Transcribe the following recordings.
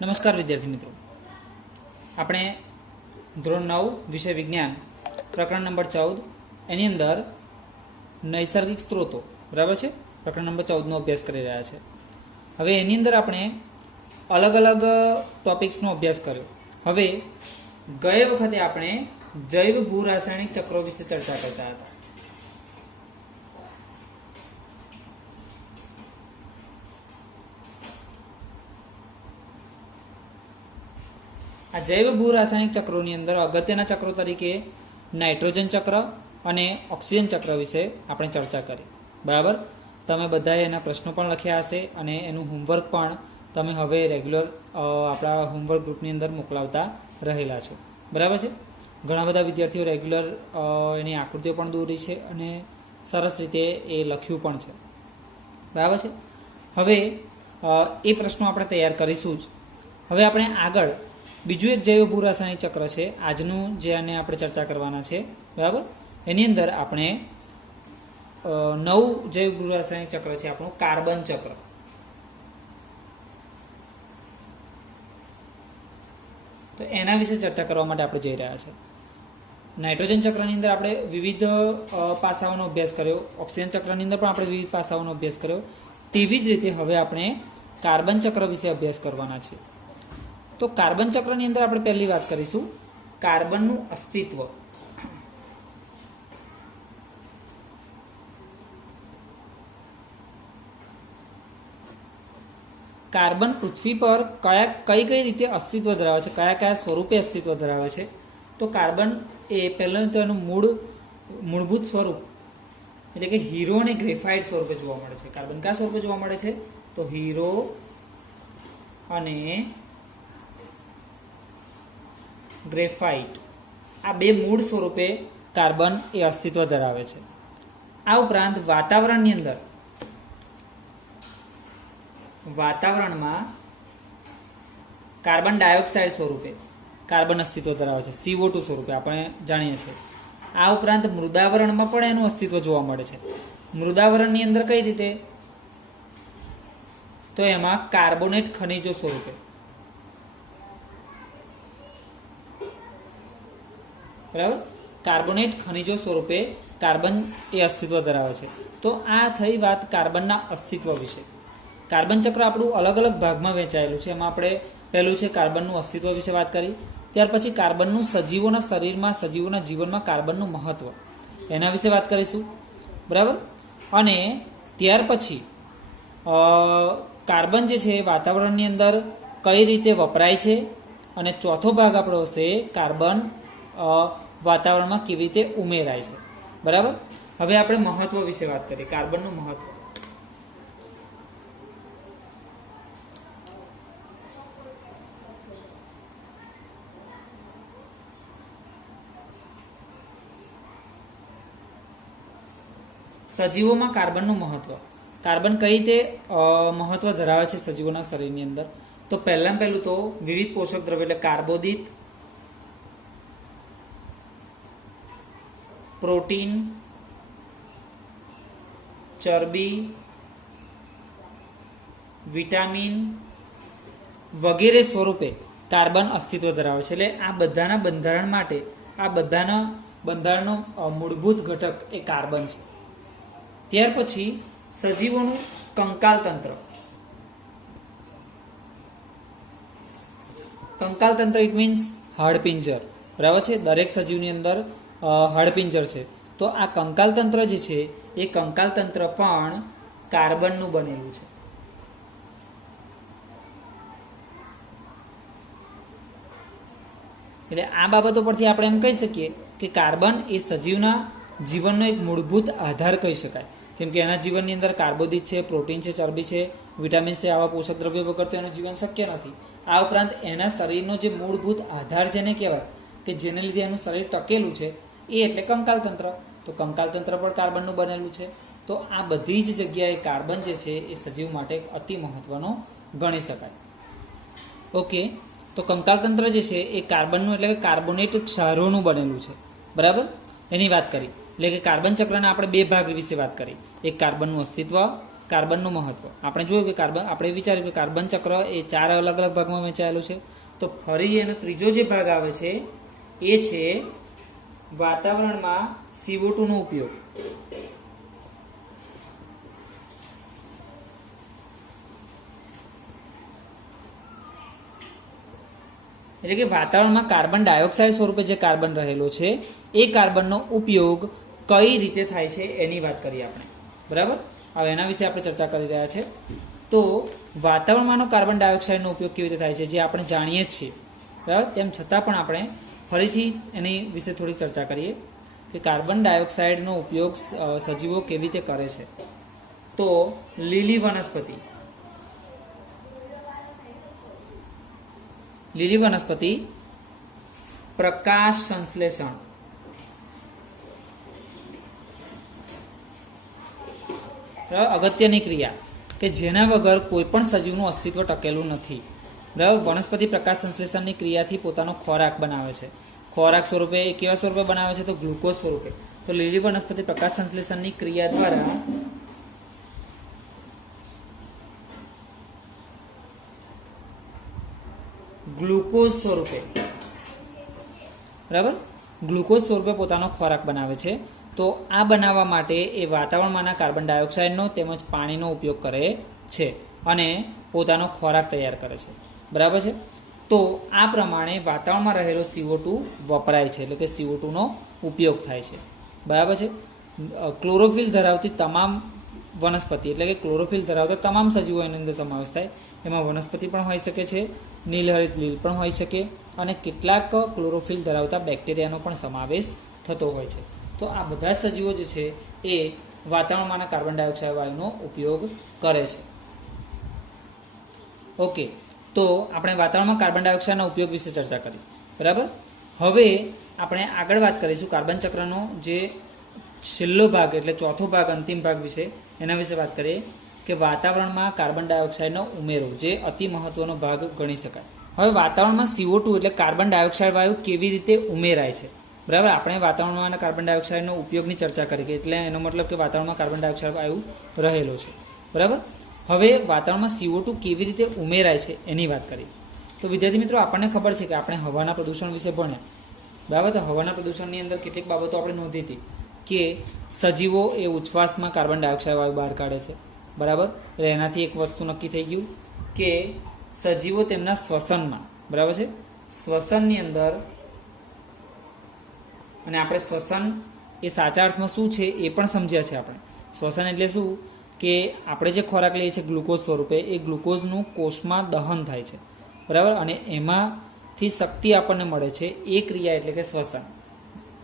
નમસ્કાર વિદ્યાર્થી મિત્રો, આપણે ધોરણ 9 વિષય વિજ્ઞાન પ્રકરણ નંબર 14 એની અંદર નૈસર્ગિક સ્ત્રોતો બરાબર છે, પ્રકરણ નંબર 14નો અભ્યાસ કરી રહ્યા છે. હવે એની અંદર આપણે અલગ અલગ ટોપિક્સનો અભ્યાસ કર્યો. હવે ગયે વખતે આપણે જૈવ ભૂરાસાયણિક ચક્રો વિશે ચર્ચા કરતા હતા. આ જૈવ ભૂરાસાયણિક ચક્રોની અંદર અગત્યના ચક્રો તરીકે નાઇટ્રોજન ચક્ર અને ઓક્સિજન ચક્ર વિશે આપણે ચર્ચા કરી. બરાબર, તમે બધાએ એના પ્રશ્નો પણ લખ્યા હશે અને એનું હોમવર્ક પણ તમે હવે રેગ્યુલર આપણા હોમવર્ક ગ્રુપની અંદર મોકલાવતા રહેલા છો. બરાબર છે, ઘણા બધા વિદ્યાર્થીઓ રેગ્યુલર એની આકૃતિઓ પણ દોરી છે અને સરસ રીતે એ લખ્યું પણ છે. બરાબર છે, હવે એ પ્રશ્નો આપણે તૈયાર કરીશું જ. હવે આપણે આગળ બીજું એક જૈવ ભૂરાસાયણિક ચક્ર છે આજનું, જે આને આપણે ચર્ચા કરવાના છે. બરાબર, એની અંદર આપણે નવું જૈવ ભૂરાસાયણિક ચક્ર છે આપણું કાર્બન ચક્ર. તો એના વિશે ચર્ચા કરવા માટે આપણે જઈ રહ્યા છે. નાઇટ્રોજન ચક્રની અંદર આપણે વિવિધ પાસાઓનો અભ્યાસ કર્યો, ઓક્સિજન ચક્રની અંદર પણ આપણે વિવિધ પાસાઓનો અભ્યાસ કર્યો. તેવી જ રીતે હવે આપણે કાર્બન ચક્ર વિશે અભ્યાસ કરવાના છે. તો કાર્બન ચક્રની અંદર આપણે પહેલી વાત કરીશું કાર્બનનું અસ્તિત્વ. કાર્બન પૃથ્વી પર કઈ રીતે અસ્તિત્વ ધરાવે છે, કયા કયા સ્વરૂપે અસ્તિત્વ ધરાવે છે. તો કાર્બન એ પહેલું તો એનું મૂળભૂત સ્વરૂપ એટલે કે હીરો અને ગ્રેફાઇટ સ્વરૂપે જોવા મળે છે. કાર્બન કયા સ્વરૂપે જોવા મળે છે? તો હીરો અને ગ્રેફાઇટ, આ બે મૂળ સ્વરૂપે કાર્બન એ અસ્તિત્વ ધરાવે છે. આ ઉપરાંત વાતાવરણમાં કાર્બન ડાયોક્સાઇડ સ્વરૂપે કાર્બન અસ્તિત્વ ધરાવે છે, CO2 સ્વરૂપે આપણે જાણીએ છીએ. આ ઉપરાંત મૃદાવરણમાં પણ એનું અસ્તિત્વ જોવા મળે છે. મૃદાવરણની અંદર કઈ રીતે? તો એમાં કાર્બોનેટ ખનિજો સ્વરૂપે. બરાબર, કાર્બોનેટ ખનિજો સ્વરૂપે કાર્બન એ અસ્તિત્વ ધરાવે છે. તો આ થઈ વાત કાર્બનના અસ્તિત્વ વિશે. કાર્બન ચક્ર આપણું અલગ અલગ ભાગમાં વહેંચાયેલું છે. એમાં આપણે પહેલું છે કાર્બનનું અસ્તિત્વ વિશે વાત કરી. ત્યાર પછી કાર્બનનું સજીવોના શરીરમાં, સજીવોના જીવનમાં કાર્બનનું મહત્વ, એના વિશે વાત કરીશું. બરાબર, અને ત્યાર પછી કાર્બન જે છે વાતાવરણની અંદર કઈ રીતે વપરાય છે, અને ચોથો ભાગ આપણો હશે કાર્બન વાતાવરણમાં કેવી રીતે ઉમેરાય છે. બરાબર, હવે આપણે મહત્વ વિશે વાત કરીએ, કાર્બનનું મહત્વ. સજીવોમાં કાર્બનનું મહત્વ. કાર્બન કઈ રીતે મહત્વ ધરાવે છે સજીવોના શરીરની અંદર? તો પહેલું તો વિવિધ પોષક દ્રવ્યો એટલે કાર્બોદિત, પ્રોટીન, ચરબી, વિટામિન વગેરે સ્વરૂપે કાર્બન અસ્તિત્વ ધરાવે છે. એટલે આ બધાના બંધારણ માટે, આ બધાના બંધારણનો મૂળભૂત ઘટક એ કાર્બન છે. ત્યાર પછી સજીવોનું કંકાલ તંત્ર. કંકાલ તંત્ર ઇટ મીન્સ હાડપિંજર. બરાબર છે, દરેક સજીવની અંદર હાડપિંજર છે. તો આ કંકાલ તંત્ર જે છે એ કંકાલ તંત્ર પણ કાર્બનનું બનેલું છે. એટલે આ બાબતો પરથી આપણે એમ કહી શકીએ કે કાર્બન એ સજીવના જીવનનો એક મૂળભૂત આધાર કહી શકાય. કેમ કે એના જીવનની અંદર કાર્બોદિત છે, પ્રોટીન છે, ચરબી છે, વિટામિન છે, આવા પોષક દ્રવ્યો વગર તો એનું જીવન શક્ય નથી. આ ઉપરાંત એના શરીરનો જે મૂળભૂત આધાર જેને કહેવાય કે જેને લીધે એનું શરીર ટકેલું છે એ એટલે કંકાલ તંત્ર. તો કંકાલ તંત્ર પણ કાર્બનનું બનેલું છે. તો આ બધી જ જગ્યાએ કાર્બન જે છે એ સજીવ માટે અતિ મહત્વનો ગણી શકાય. ઓકે, તો કંકાલ તંત્ર જે છે એ કાર્બનનું એટલે કે કાર્બોનેટ ક્ષારોનું બનેલું છે. બરાબર, એની વાત કરી. એટલે કે કાર્બન ચક્રના આપણે બે ભાગ વિશે વાત કરી, એક કાર્બનનું અસ્તિત્વ કાર્બનનું મહત્વ. આપણે જોયું કે કાર્બન, આપણે વિચાર્યું કે કાર્બન ચક્ર એ 4 અલગ અલગ ભાગમાં વહેંચાયેલું છે. તો ફરી એનો ત્રીજો જે ભાગ આવે છે એ છે વાતાવરણમાં CO2 નો ઉપયોગ. એટલે કે વાતાવરણમાં કાર્બન ડાયોક્સાઇડ સ્વરૂપે જે કાર્બન રહેલો છે એ કાર્બનનો ઉપયોગ કઈ રીતે થાય છે એની વાત કરીએ આપણે. બરાબર, હવે એના વિશે આપણે ચર્ચા કરી રહ્યા છે. તો વાતાવરણમાંનો કાર્બન ડાયોક્સાઇડનો ઉપયોગ કેવી રીતે થાય છે જે આપણે જાણીએ જ છીએ. બરાબર, તેમ છતાં પણ આપણે ફરીથી એની વિશે થોડીક ચર્ચા કરીએ કે કાર્બન ડાયોક્સાઇડનો ઉપયોગ સજીવો કેવી રીતે કરે છે. તો લીલી વનસ્પતિ પ્રકાશ સંશ્લેષણ, અગત્યની ક્રિયા કે જેના વગર કોઈ પણ સજીવનું અસ્તિત્વ ટકેલું નથી. બરાબર, વનસ્પતિ પ્રકાશ સંશ્લેષણની ક્રિયાથી પોતાનો ખોરાક બનાવે છે. ખોરાક સ્વરૂપે કેવા સ્વરૂપે બનાવે છે? તો ગ્લુકોઝ સ્વરૂપે. તો લીલી વનસ્પતિ પ્રકાશ સંશ્લેષણની ક્રિયા દ્વારા ગ્લુકોઝ સ્વરૂપે, બરાબર, ગ્લુકોઝ સ્વરૂપે પોતાનો ખોરાક બનાવે છે. તો આ બનાવવા માટે એ વાતાવરણમાંના કાર્બન ડાયોક્સાઇડનો તેમજ પાણીનો ઉપયોગ કરે છે અને પોતાનો ખોરાક તૈયાર કરે છે. બરાબર છે. તો આ પ્રમાણે વાતાવરણમાં રહેલો CO2 વપરાય છે, એટલે કે CO2 નો ઉપયોગ થાય છે. બરાબર છે. ક્લોરોફિલ ધરાવતી તમામ વનસ્પતિ, એટલે કે ક્લોરોફિલ ધરાવતા તમામ સજીવો એની અંદર સમાવેશ થાય. એમાં વનસ્પતિ પણ હોઈ શકે છે, નીલહરિત લીલ પણ હોઈ શકે, અને કેટલાક ક્લોરોફિલ ધરાવતા બેક્ટેરિયાનો પણ સમાવેશ થતો હોય છે. તો આ બધા જ સજીવો જે છે એ વાતાવરણમાંના કાર્બન ડાયોક્સાઇડ વાયુનો ઉપયોગ કરે છે. ઓકે, તો આપણે વાતાવરણમાં કાર્બન ડાયોક્સાઇડના ઉપયોગ વિશે ચર્ચા કરી. બરાબર, હવે આપણે આગળ વાત કરીશું કાર્બન ચક્રનો જે છેલ્લો ભાગ, એટલે ચોથો ભાગ, અંતિમ ભાગ વિશે. એના વિશે વાત કરીએ કે વાતાવરણમાં કાર્બન ડાયોક્સાઇડનો ઉમેરો, જે અતિ મહત્વનો ભાગ ગણી શકાય. હવે વાતાવરણમાં CO2 એટલે કાર્બન ડાયોક્સાઇડ વાયુ કેવી રીતે ઉમેરાય છે. બરાબર, આપણે વાતાવરણમાં કાર્બન ડાયોક્સાઇડનો ઉપયોગની ચર્ચા કરી, એટલે એનો મતલબ કે વાતાવરણમાં કાર્બન ડાયોક્સાઇડ વાયુ રહેલો છે. બરાબર, હવે વાતાવરણમાં CO2 કેવી રીતે ઉમેરાય છે એની વાત કરીએ. તો વિદ્યાર્થી મિત્રો, આપણને ખબર છે કે આપણે હવાના પ્રદૂષણ વિશે ભણ્યા. બરાબર, તો હવાના પ્રદૂષણની અંદર કેટલીક બાબતો આપણે નોંધી હતી કે સજીવો એ ઉચ્છ્વાસમાં કાર્બન ડાયોક્સાઇડ વાયુ બહાર કાઢે છે. બરાબર, એટલે એનાથી એક વસ્તુ નક્કી થઈ ગયું કે સજીવો તેમના શ્વસનમાં, બરાબર છે, શ્વસનની અંદર, અને આપણે શ્વસન એ સાચા અર્થમાં શું છે એ પણ સમજ્યા છે આપણે. શ્વસન એટલે શું કે આપણે જે ખોરાક લઈએ છીએ ગ્લુકોઝ સ્વરૂપે, એ ગ્લુકોઝનું કોષમાં દહન થાય છે. બરાબર, અને એમાંથી શક્તિ આપણને મળે છે, એ ક્રિયા એટલે કે શ્વસન.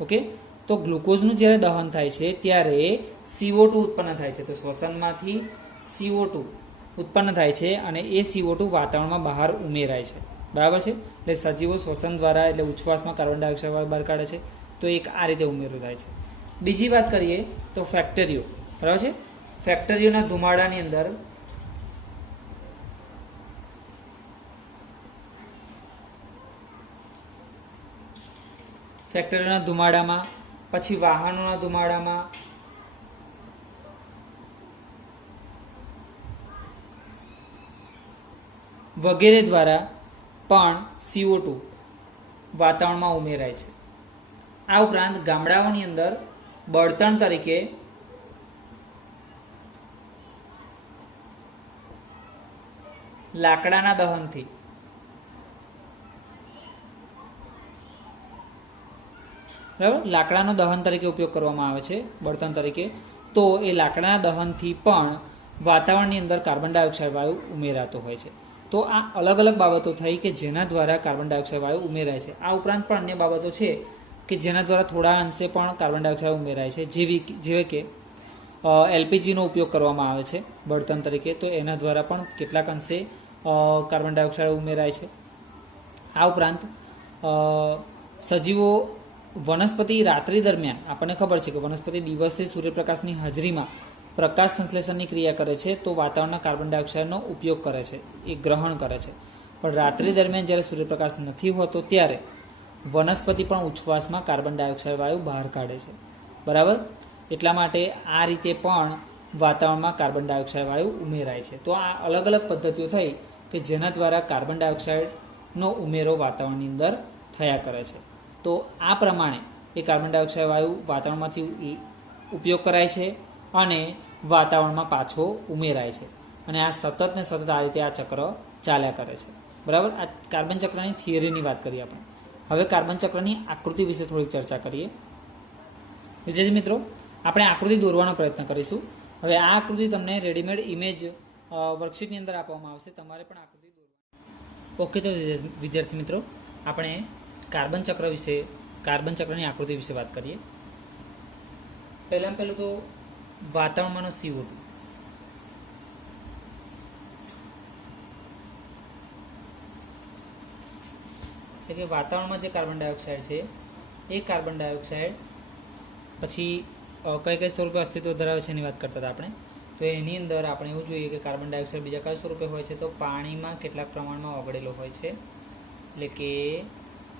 ઓકે, તો ગ્લુકોઝનું જ્યારે દહન થાય છે ત્યારે CO2 ઉત્પન્ન થાય છે. તો શ્વસનમાંથી CO2 ઉત્પન્ન થાય છે અને એ CO2 વાતાવરણમાં બહાર ઉમેરાય છે. બરાબર છે, એટલે સજીવો શ્વસન દ્વારા, એટલે ઉચ્છ્વાસમાં કાર્બન ડાયોક્સાઇડ બહાર કાઢે છે. તો એક આ રીતે ઉમેરો થાય છે. બીજી વાત કરીએ તો ફેક્ટરીઓ. બરાબર છે, ફેક્ટરીઓના ધુમાડાની અંદર ફેક્ટરીઓના ધુમાડામાં, પછી વાહનોના ધુમાડામાં, વગેરે દ્વારા પણ CO2 વાતાવરણમાં ઉમેરાય છે. આ ઉપરાંત ગામડાઓની અંદર બળતણ તરીકે લાકડાના દહનથી, બરાબર, લાકડાનો દહન તરીકે ઉપયોગ કરવામાં આવે છે, બળતણ તરીકે. તો એ લાકડાના દહનથી પણ વાતાવરણની અંદર કાર્બન ડાયોક્સાઇડ વાયુ ઉમેરાતો હોય છે. તો આ અલગ અલગ બાબતો થઈ કે જેના દ્વારા કાર્બન ડાયોક્સાઇડ વાયુ ઉમેરાય છે. આ ઉપરાંત પણ અન્ય બાબતો છે કે જેના દ્વારા થોડા અંશે પણ કાર્બન ડાયોક્સાઇડ ઉમેરાય છે, જેવી કે LPGનો ઉપયોગ કરવામાં આવે છે બળતણ તરીકે, તો એના દ્વારા પણ કેટલાક અંશે કાર્બન ડાયોક્સાઇડ ઉમેરાય છે. આ ઉપરાંત સજીવો, વનસ્પતિ રાત્રિ દરમિયાન, આપણને ખબર છે કે વનસ્પતિ દિવસે સૂર્યપ્રકાશની હાજરીમાં પ્રકાશ સંશ્લેષણની ક્રિયા કરે છે, તો વાતાવરણના કાર્બન ડાયોક્સાઇડનો ઉપયોગ કરે છે, એ ગ્રહણ કરે છે. પણ રાત્રિ દરમિયાન જ્યારે સૂર્યપ્રકાશ નથી હોતો ત્યારે વનસ્પતિ પણ ઉચ્છ્વાસમાં કાર્બન ડાયોક્સાઇડ વાયુ બહાર કાઢે છે. બરાબર, એટલા માટે આ રીતે પણ વાતાવરણમાં કાર્બન ડાયોક્સાઇડ વાયુ ઉમેરાય છે. તો આ અલગ અલગ પદ્ધતિઓ થઈ કે જેના દ્વારા કાર્બન ડાયોક્સાઇડનો ઉમેરો વાતાવરણની અંદર થયા કરે છે. તો આ પ્રમાણે એ કાર્બન ડાયોક્સાઇડ વાયુ વાતાવરણમાંથી ઉપયોગ કરાય છે અને વાતાવરણમાં પાછો ઉમેરાય છે, અને આ સતત ને સતત આ રીતે આ ચક્ર ચાલ્યા કરે છે. બરાબર. આ કાર્બન ચક્રની થિયરીની વાત કરીએ આપણે. હવે કાર્બન ચક્રની આકૃતિ વિશે થોડીક ચર્ચા કરીએ. વિદ્યાર્થી મિત્રો, આપણે આકૃતિ દોરવાનો પ્રયત્ન કરીશું. હવે આ આકૃતિ તમને રેડીમેડ ઇમેજ વર્કશીટની અંદર આપવામાં આવશે, તમારે પણ આકૃતિ દોરવાની. ઓકે, તો વિદ્યાર્થી મિત્રો, આપણે કાર્બન ચક્રની આકૃતિ વિશે વાત કરીએ. પહેલાં તો વાતાવરણમાંનો CO2. એટલે કે વાતાવરણમાં જે કાર્બન ડાયોક્સાઇડ છે એ કાર્બન ડાયોક્સાઇડ પછી કઈ સ્વરૂપે અસ્તિત્વ ધરાવે છે એની વાત કરતા હતા આપણે. તો એની અંદર આપણે એવું જોઈએ કે કાર્બન ડાયોક્સાઇડ બીજા કયા સ્વરૂપે હોય છે, તો પાણીમાં કેટલાક પ્રમાણમાં ઓગળેલો હોય છે, એટલે કે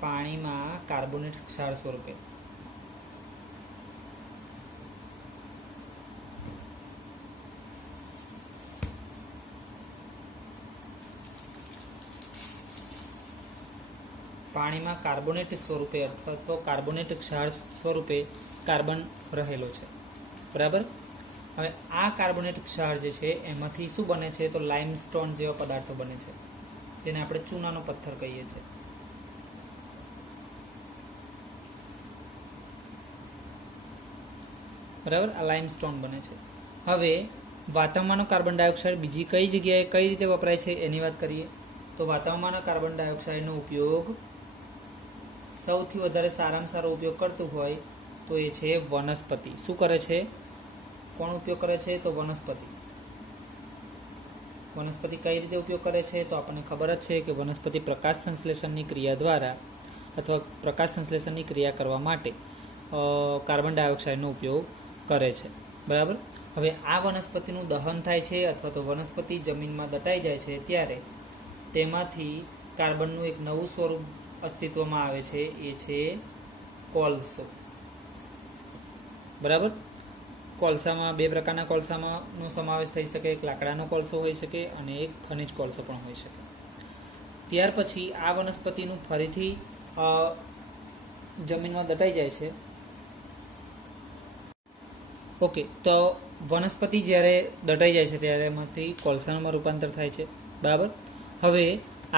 પાણીમાં કાર્બોનેટ ક્ષાર સ્વરૂપે. પાણીમાં કાર્બોનેટ સ્વરૂપે અથવા તો કાર્બોનેટ ક્ષાર સ્વરૂપે કાર્બન રહેલો છે. બરાબર. હવે આ કાર્બોનેટ ક્ષાર જે છે એમાંથી શું બને છે, તો લાઇમસ્ટોન જેવા પદાર્થો બને છે, જેને આપણે ચૂનાનો પથ્થર કહીએ છીએ. બરાબર. આ લાઇમસ્ટોન બને છે. હવે વાતાવરણમાંનો કાર્બન ડાયોક્સાઇડ બીજી કઈ જગ્યાએ કઈ રીતે વપરાય છે એની વાત કરીએ. તો વાતાવરણમાંના કાર્બન ડાયોક્સાઇડનો ઉપયોગ સૌથી વધારે સારામાં સારો ઉપયોગ કરતું હોય તો એ છે વનસ્પતિ. શું કરે છે? કોણ ઉપયોગ કરે છે? તો વનસ્પતિ. વનસ્પતિ કઈ રીતે ઉપયોગ કરે છે? તો આપણને ખબર જ છે કે વનસ્પતિ પ્રકાશ સંશ્લેષણની ક્રિયા દ્વારા અથવા પ્રકાશ સંશ્લેષણની ક્રિયા કરવા માટે કાર્બન ડાયોક્સાઇડનો ઉપયોગ કરે છે. બરાબર. હવે આ વનસ્પતિનું દહન થાય છે અથવા તો વનસ્પતિ જમીનમાં દટાઈ જાય છે ત્યારે તેમાંથી કાર્બનનું એક નવું સ્વરૂપ અસ્તિત્વમાં આવે છે, એ છે કોલસો. બરાબર. કોલસામાં બે પ્રકારના કોલસામાંનો સમાવેશ થઈ શકે. એક લાકડાનો કોલસો હોઈ શકે અને એક ખનિજ કોલસો પણ હોઈ શકે. ત્યાર પછી આ વનસ્પતિનું ફરીથી જમીનમાં દટાઈ જાય છે. ઓકે, તો વનસ્પતિ જ્યારે દટાઈ જાય છે ત્યારે એમાંથી કોલસામાં રૂપાંતર થાય છે. બરાબર. હવે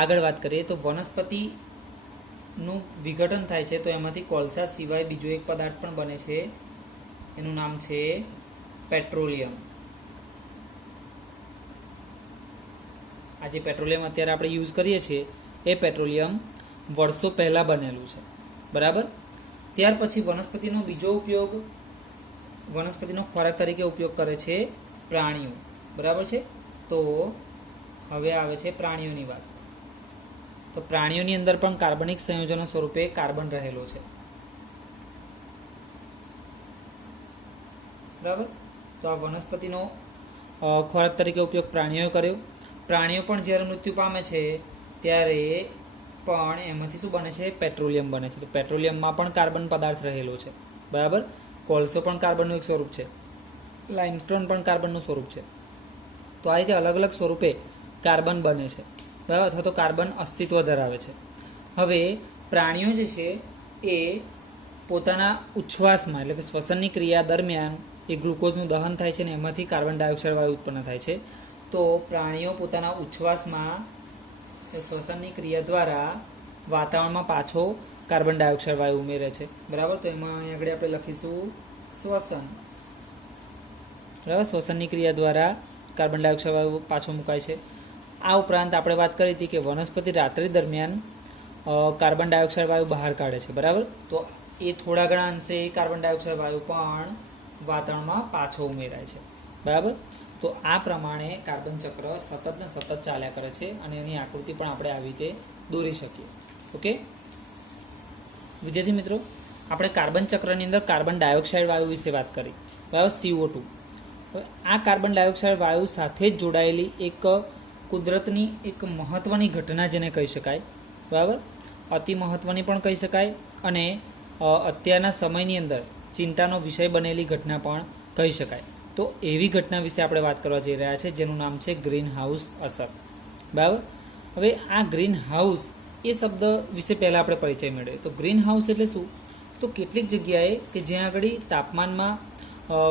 આગળ વાત કરીએ તો વનસ્પતિનું વિઘટન થાય છે તો એમાંથી કોલસા સિવાય બીજો એક પદાર્થ પણ બને છે, એનું નામ છે પેટ્રોલિયમ. આ જે પેટ્રોલિયમ અત્યારે આપણે યુઝ કરીએ છીએ એ પેટ્રોલિયમ વર્ષો પહેલાં બનેલું છે. બરાબર. ત્યાર પછી વનસ્પતિનો બીજો ઉપયોગ, વનસ્પતિનો ખોરાક તરીકે ઉપયોગ કરે છે પ્રાણીઓ. બરાબર છે. તો હવે આવે છે પ્રાણીઓની વાત. તો પ્રાણીઓની અંદર પણ કાર્બનિક સંયોજનો સ્વરૂપે કાર્બન રહેલો છે. બરાબર. તો આ વનસ્પતિનો ખોરાક તરીકે ઉપયોગ પ્રાણીઓએ કર્યો. પ્રાણીઓ પણ જ્યારે મૃત્યુ પામે છે ત્યારે પણ એમાંથી શું બને છે? પેટ્રોલિયમ બને છે. તો પેટ્રોલિયમમાં પણ કાર્બન પદાર્થ રહેલો છે. બરાબર. કોલસો પણ કાર્બનનું એક સ્વરૂપ છે, લાઇમસ્ટોન પણ કાર્બનનું સ્વરૂપ છે. તો આ રીતે અલગ અલગ સ્વરૂપે કાર્બન બને છે. બરાબર. અથવા તો કાર્બન અસ્તિત્વ ધરાવે છે. હવે પ્રાણીઓ જે છે એ પોતાના ઉચ્છ્વાસમાં એટલે કે શ્વસનની ક્રિયા દરમિયાન એ ગ્લુકોઝનું દહન થાય છે અને એમાંથી કાર્બન ડાયોક્સાઇડ વાયુ ઉત્પન્ન થાય છે. તો પ્રાણીઓ પોતાના ઉચ્છ્વાસમાં શ્વસનની ક્રિયા દ્વારા વાતાવરણમાં પાછો કાર્બન ડાયોક્સાઇડ વાયુ ઉમેરે છે. બરાબર. તો એમાં અહીં આગળ આપણે લખીશું શ્વસન. બરાબર. શ્વસનની ક્રિયા દ્વારા કાર્બન ડાયોક્સાઇડ વાયુ પાછો મુકાય છે. આ ઉપરાંત આપણે વાત કરી હતી કે વનસ્પતિ રાત્રિ દરમિયાન કાર્બન ડાયોક્સાઇડ વાયુ બહાર કાઢે છે. બરાબર. તો એ થોડા ઘણા અંશે કાર્બન ડાયોક્સાઇડ વાયુ પણ વાતાવરણમાં પાછો ઉમેરાય છે. બરાબર. તો આ પ્રમાણે કાર્બન ચક્ર સતત ને સતત ચાલ્યા કરે છે અને એની આકૃતિ પણ આપણે આવી રીતે દોરી શકીએ. ઓકે વિદ્યાર્થી મિત્રો, આપણે કાર્બન ચક્રની અંદર કાર્બન ડાયોક્સાઇડ વાયુ વિશે વાત કરી. બરાબર. CO2. આ કાર્બન ડાયોક્સાઇડ વાયુ સાથે જ જોડાયેલી એક કુદરતની એક મહત્ત્વની ઘટના જેને કહી શકાય. બરાબર. અતિ મહત્ત્વની પણ કહી શકાય અને અત્યારના સમયની અંદર ચિંતાનો વિષય બનેલી ઘટના પણ કહી શકાય. તો એવી ઘટના વિશે આપણે વાત કરવા જઈ રહ્યા છે જેનું નામ છે ગ્રીન હાઉસ અસર. બરાબર. હવે આ ગ્રીન હાઉસ એ શબ્દ વિશે પહેલાં આપણે પરિચય મેળવીએ. તો ગ્રીન હાઉસ એટલે શું? તો કેટલીક જગ્યાએ કે જ્યાં આગળ તાપમાનમાં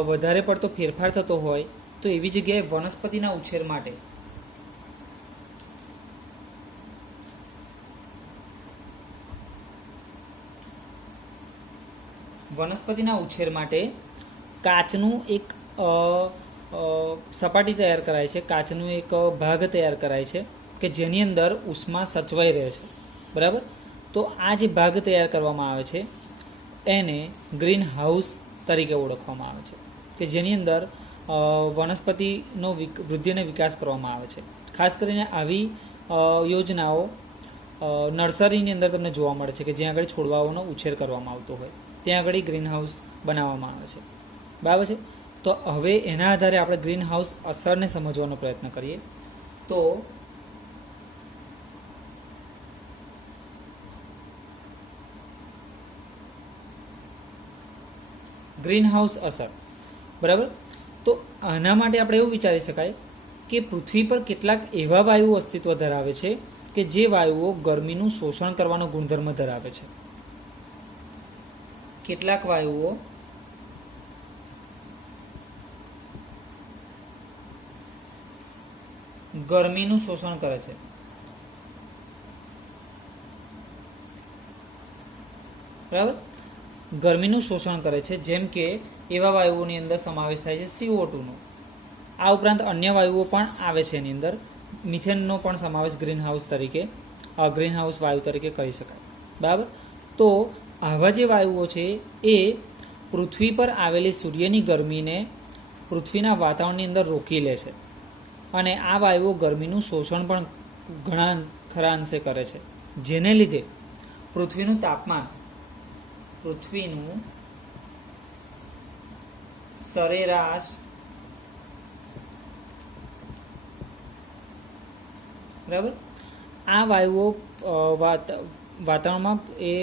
વધારે પડતો ફેરફાર થતો હોય તો એવી જગ્યાએ વનસ્પતિના ઉછેર માટે કાચનું એક સપાટી તૈયાર કરાય છે, કાચનું એક ભાગ તૈયાર કરાય છે કે જેની અંદર ઉષ્મા સચવાઈ રહે છે. બરાબર. તો આ જે ભાગ તૈયાર કરવામાં આવે છે એને ગ્રીન હાઉસ તરીકે ઓળખવામાં આવે છે કે જેની અંદર વનસ્પતિનો વૃદ્ધિ અને વિકાસ કરવામાં આવે છે. ખાસ કરીને આવી યોજનાઓ નર્સરીની અંદર તમને જોવા મળે છે કે જ્યાં આગળ છોડવાઓનો ઉછેર કરવામાં આવતો હોય ત્યાં આગળ ગ્રીન હાઉસ બનાવવામાં આવે છે. બરાબર છે. તો હવે એના આધારે આપણે ગ્રીન હાઉસ અસરને સમજવાનો પ્રયત્ન કરીએ. તો ગ્રીન હાઉસ અસર. બરાબર. તો આના માટે આપણે એવું વિચારી શકાય કે પૃથ્વી પર કેટલાક એવા વાયુઓ અસ્તિત્વ ધરાવે છે કે જે વાયુઓ ગરમીનું શોષણ કરવાનો ગુણધર્મ ધરાવે છે. કેટલાક વાયુઓ ગરમીનું શોષણ કરે છે. બરાબર. ગરમીનું શોષણ કરે છે, જેમ કે એવા વાયુઓની અંદર સમાવેશ થાય છે CO2 નો. આ ઉપરાંત અન્ય વાયુઓ પણ આવે છે એની અંદર. મિથેનનો પણ સમાવેશ ગ્રીન હાઉસ વાયુ તરીકે કરી શકાય. બરાબર. તો આવા જે વાયુઓ છે એ પૃથ્વી પર આવેલી સૂર્યની ગરમીને પૃથ્વીના વાતાવરણની અંદર રોકી લે છે અને આ વાયુઓ ગરમીનું શોષણ પણ ઘણા ખરા અંશે કરે છે, જેને લીધે પૃથ્વીનું સરેરાશ બરાબર આ વાયુઓ વાતાવરણમાં એ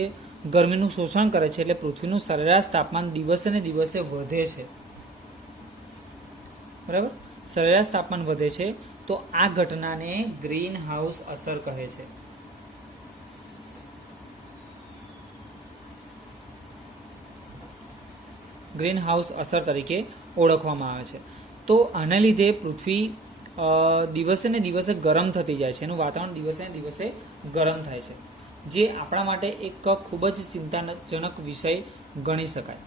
ગરમીનું શોષણ કરે છે એટલે પૃથ્વીનું સરેરાશ તાપમાન દિવસે ને દિવસે વધે છે. બરાબર. સરેરાશ તાપમાન વધે છે. તો આ ઘટનાને ગ્રીન હાઉસ અસર કહે છે. ગ્રીન હાઉસ અસર તરીકે ઓળખવામાં આવે છે. તો આના લીધે પૃથ્વી દિવસે ને દિવસે ગરમ થતી જાય છે, એનું વાતાવરણ દિવસે ને દિવસે ગરમ થાય છે, જે આપણા માટે એક ખૂબ જ ચિંતાજનક વિષય ગણી શકાય.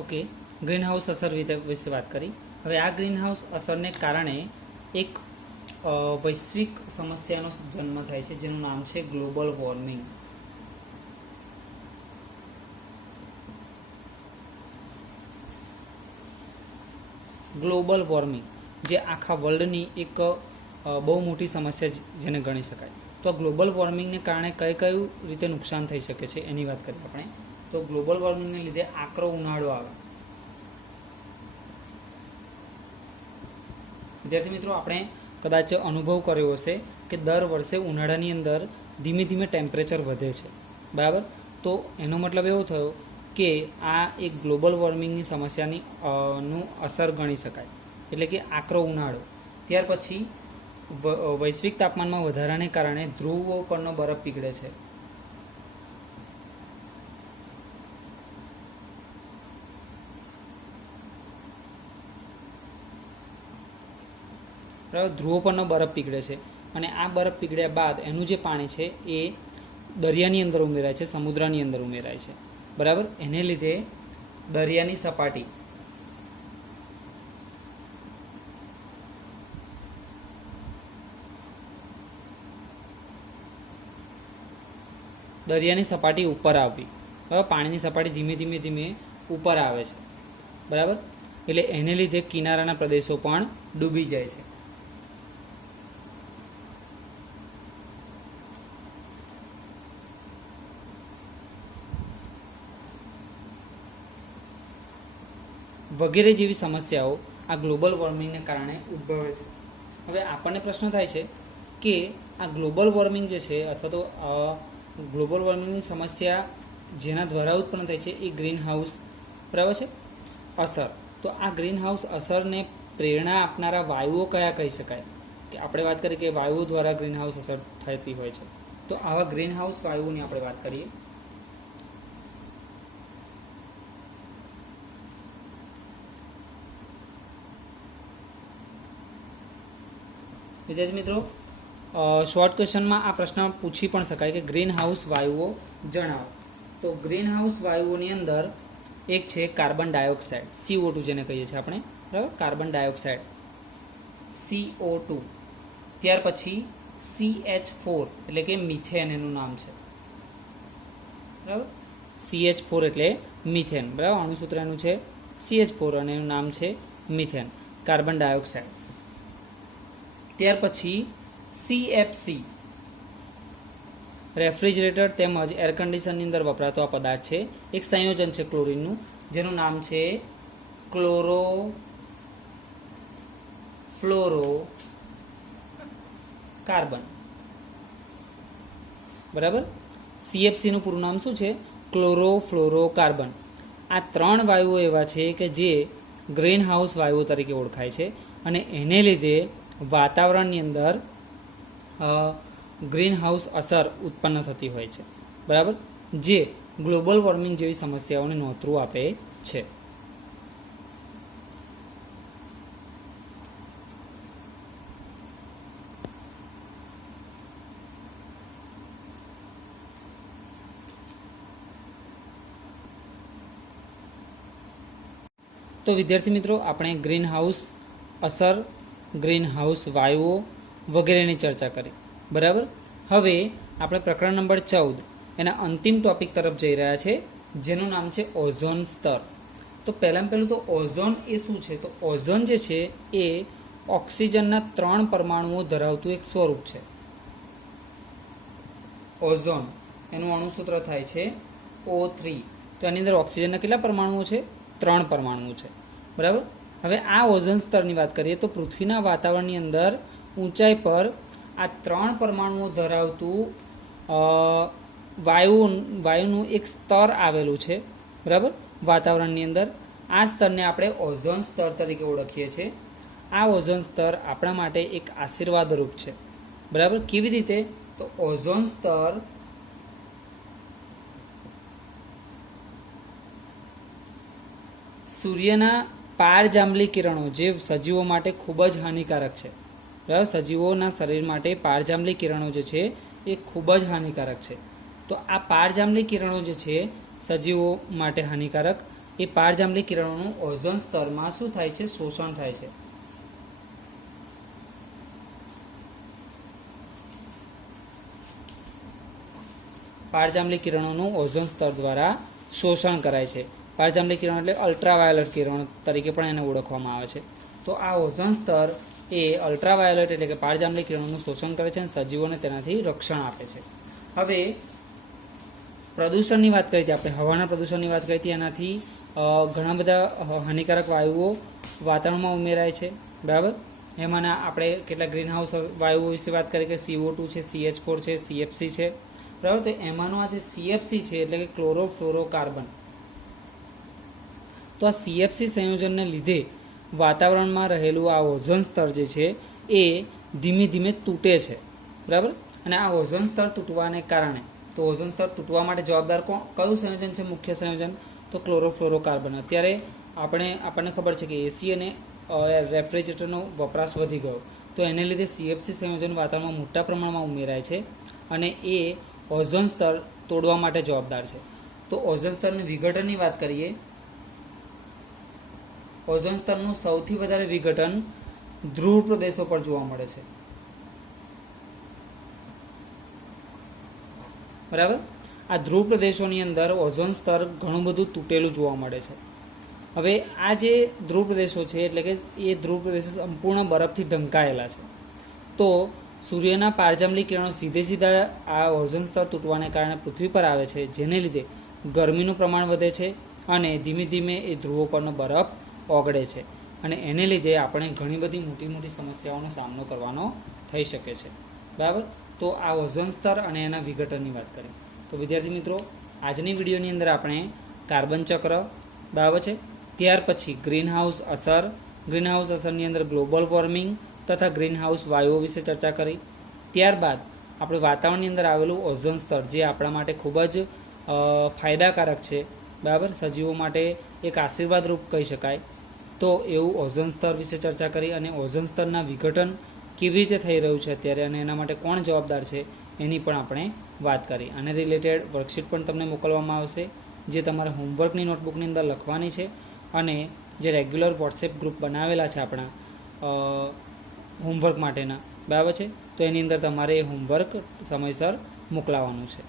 ઓકે. ગ્રીન હાઉસ અસર વિશે વાત કરી. હવે આ ગ્રીન હાઉસ અસરને કારણે એક વૈશ્વિક સમસ્યાનો જન્મ થાય છે જેનું નામ છે ગ્લોબલ વોર્મિંગ. ગ્લોબલ વોર્મિંગ જે આખા વર્લ્ડની એક બહુ મોટી સમસ્યા જેને ગણી શકાય. તો ગ્લોબલ વોર્મિંગને કારણે કઈ રીતે નુકસાન થઈ શકે છે એની વાત કરીએ આપણે. તો ગ્લોબલ વોર્મિંગને લીધે આકરો ઉનાળો આવે. વિદ્યાર્થી મિત્રો, આપણે કદાચ અનુભવ કર્યો હશે કે દર વર્ષે ઉનાળાની અંદર ધીમે ધીમે ટેમ્પરેચર વધે છે. બરાબર. તો એનો મતલબ એવો થયો કે આ એક ગ્લોબલ વોર્મિંગની સમસ્યાની નું અસર ગણી શકાય, એટલે કે આકરો ઉનાળો. ત્યાર પછી વૈશ્વિક તાપમાનમાં વધારાને કારણે ધ્રુવો પરનો બરફ પીગળે છે. ધ્રુવો પરનો બરફ પીગળે છે અને આ બરફ પીગળ્યા બાદ એનું જે પાણી છે એ દરિયાની અંદર ઉમેરાય છે, સમુદ્રની અંદર ઉમેરાય છે. બરાબર. એને લીધે દરિયાની સપાટી ઉપર આવવી. બરાબર. પાણીની સપાટી ધીમે ધીમે ઉપર આવે છે. બરાબર. એટલે એને લીધે કિનારાના પ્રદેશો પણ ડૂબી જાય છે. વગેરે જેવી સમસ્યાઓ આ ગ્લોબલ વોર્મિંગને કારણે ઉદ્ભવે છે. હવે આપણને પ્રશ્ન થાય છે કે આ ગ્લોબલ વોર્મિંગ જે છે અથવા તો ગ્લોબલ વોર્મિંગની સમસ્યા જેના દ્વારા ઉત્પન્ન થાય છે એ ગ્રીન હાઉસ બરાબર છે અસર. તો આ ગ્રીન હાઉસ અસરને પ્રેરણા આપનારા વાયુઓ કયા કહી શકાય? કે આપણે વાત કરીએ કે વાયુઓ દ્વારા ગ્રીન હાઉસ અસર થતી હોય છે, તો આવા ગ્રીન હાઉસ વાયુઓની આપણે વાત કરીએ. વિદ્યાર્થી મિત્રો, શોર્ટ ક્વેશ્ચનમાં આ પ્રશ્ન પૂછી પણ શકાય કે ગ્રીન હાઉસ વાયુઓ જણાવો. તો ગ્રીન હાઉસ વાયુઓની અંદર એક છે કાર્બન ડાયોક્સાઇડ, CO2 જેને કહીએ છીએ આપણે, બરાબર, કાર્બન ડાયોક્સાઇડ CO2. ત્યાર પછી CH4 એટલે કે મિથેન એનું નામ છે, બરાબર. CH4 એટલે મિથેન, બરાબર, અણુસૂત્ર એનું છે CH4 અને એનું નામ છે મિથેન, કાર્બન ડાયોક્સાઇડ. ત્યાર પછી CFC, રેફ્રિજરેટર તેમજ એર કન્ડિશનની અંદર વપરાતો આ પદાર્થ છે. એક સંયોજન છે ક્લોરીનનું જેનું નામ છે ક્લોરોફ્લોરો કાર્બન, બરાબર. CFC નું પૂરું નામ શું છે? Chlorofluoro carbon. આ 3 વાયુઓ એવા છે કે જે ગ્રીન હાઉસ વાયુઓ તરીકે ઓળખાય છે અને એને લીધે વાતાવરણની અંદર ગ્રીન હાઉસ અસર ઉત્પન્ન થતી હોય છે, બરાબર, જે ગ્લોબલ વોર્મિંગ જેવી સમસ્યાઓને નોતરું આપે છે. તો વિદ્યાર્થી મિત્રો, આપણે ગ્રીન હાઉસ અસર, ગ્રીન હાઉસ વાયુઓ વગેરેની ચર્ચા કરી, બરાબર. હવે આપણે પ્રકરણ નંબર 14 એના અંતિમ ટોપિક તરફ જઈ રહ્યા છે જેનું નામ છે ઓઝોન સ્તર. તો પહેલાં તો ઓઝોન એ શું છે? તો ઓઝોન જે છે એ ઓક્સિજનના 3 પરમાણુઓ ધરાવતું એક સ્વરૂપ છે. ઓઝોન એનું અણુસૂત્ર થાય છે O3. તો એની અંદર ઓક્સિજનના કેટલા પરમાણુઓ છે? 3 પરમાણુઓ છે, બરાબર. હવે આ ઓઝોન સ્તરની વાત કરીએ તો પૃથ્વીના વાતાવરણની અંદર ઊંચાઈ પર આ 3 પરમાણુઓ ધરાવતું વાયુનું એક સ્તર આવેલું છે, બરાબર, વાતાવરણની અંદર. આ સ્તરને આપણે ઓઝોન સ્તર તરીકે ઓળખીએ છીએ. આ ઓઝોન સ્તર આપણા માટે એક આશીર્વાદરૂપ છે, બરાબર. કેવી રીતે? તો ઓઝોન સ્તર સૂર્યના પારજાંબલી કિરણો જે સજીવો માટે ખૂબ જ હાનિકારક છે, બરાબર. સજીવોના શરીર માટે પારજાંબલી કિરણો જે છે એ ખૂબ જ હાનિકારક છે. તો આ પારજાંબલી કિરણો જે છે સજીવો માટે હાનિકારક, એ પારજાંબલી કિરણોનું ઓઝોન સ્તરમાં શું થાય છે? શોષણ થાય છે. પારજાંબલી કિરણોનું ઓઝોન સ્તર દ્વારા શોષણ કરાય છે. પારજાંબલી કિરણ એટલે અલ્ટ્રાવાયોલેટ કિરણ તરીકે પણ એને ઓળખવામાં આવે છે. તો આ ઓઝોન સ્તર એ અલ્ટ્રાવાયોલેટ એટલે કે પારજાંબલી કિરણોનું શોષણ કરે છે અને સજીવોને તેનાથી રક્ષણ આપે છે. હવે પ્રદૂષણની વાત કરી હતી આપણે, હવાના પ્રદૂષણની વાત કરી હતી. એનાથી ઘણા બધા હાનિકારક વાયુઓ વાતાવરણમાં ઉમેરાય છે, બરાબર. એમાંના આપણે કેટલાક ગ્રીન હાઉસ વાયુઓ વિશે વાત કરીએ કે CO2 છે, CH4 છે, CFC છે, બરાબર. તો એમાંનો આ જે CFC છે એટલે કે ક્લોરોફ્લોરોકાર્બન, તો આ CFC સંયોજનને લીધે વાતાવરણમાં રહેલું આ ઓઝોન સ્તર જે છે એ ધીમે ધીમે તૂટે છે, બરાબર. અને આ ઓઝોન સ્તર તૂટવાને કારણે, તો ઓઝોન સ્તર તૂટવા માટે જવાબદાર કયું સંયોજન છે? મુખ્ય સંયોજન તો ક્લોરોફ્લોરોકાર્બન. અત્યારે આપણને ખબર છે કે એસી અને રેફ્રિજરેટરનો વપરાશ વધી ગયો, તો એને લીધે CFC સંયોજન વાતાવરણમાં મોટા પ્રમાણમાં ઉમેરાય છે અને એ ઓઝોન સ્તર તોડવા માટે જવાબદાર છે. તો ઓઝોન સ્તરની વિઘટનની વાત કરીએ, ઓઝોન સ્તરનું સૌથી વધારે વિઘટન ધ્રુવ પ્રદેશો પર જોવા મળે છે, બરાબર. આ ધ્રુવ પ્રદેશોની અંદર ઓઝોન સ્તર ઘણું બધું તૂટેલું જોવા મળે છે. હવે આ જે ધ્રુવ પ્રદેશો છે એટલે કે એ ધ્રુવ પ્રદેશો સંપૂર્ણ બરફથી ઢંકાયેલા છે. તો સૂર્યના પારજાંબલી કિરણો સીધા આ ઓઝોન સ્તર તૂટવાને કારણે પૃથ્વી પર આવે છે, જેને લીધે ગરમીનું પ્રમાણ વધે છે અને ધીમે ધીમે એ ધ્રુવો પરનો બરફ ઓગળે છે અને એને લીધે આપણે ઘણી બધી મોટી મોટી સમસ્યાઓનો સામનો કરવાનો થઈ શકે છે, બરાબર. તો આ ઓઝોન સ્તર અને એના વિઘટનની વાત કરીએ તો વિદ્યાર્થી મિત્રો, આજની વિડીયોની અંદર આપણે કાર્બન ચક્ર, બરાબર છે, ત્યાર પછી ગ્રીનહાઉસ અસર. ગ્રીનહાઉસ અસરની અંદર ગ્લોબલ વોર્મિંગ તથા ગ્રીનહાઉસ વાયુઓ વિશે ચર્ચા કરી. ત્યારબાદ આપણે વાતાવરણની અંદર આવેલું ઓઝોન સ્તર, જે આપણા માટે ખૂબ જ ફાયદાકારક છે, બરાબર, સજીવો માટે એક આશીર્વાદરૂપ કહી શકાય. તો એવું ઓઝોન સ્તર વિશે ચર્ચા કરી અને ઓઝોન સ્તરના વિઘટન કેવી રીતે થઈ રહ્યું છે અત્યારે અને એના માટે કોણ જવાબદાર છે એની પણ આપણે વાત કરી. આને રિલેટેડ વર્કશીટ પણ તમને મોકલવામાં આવશે, જે તમારે હોમવર્કની નોટબુકની અંદર લખવાની છે અને જે રેગ્યુલર વોટ્સએપ ગ્રુપ બનાવેલા છે આપણા હોમવર્ક માટેના, બરાબર છે, તો એની અંદર તમારે એ હોમવર્ક સમયસર મોકલાવવાનું છે.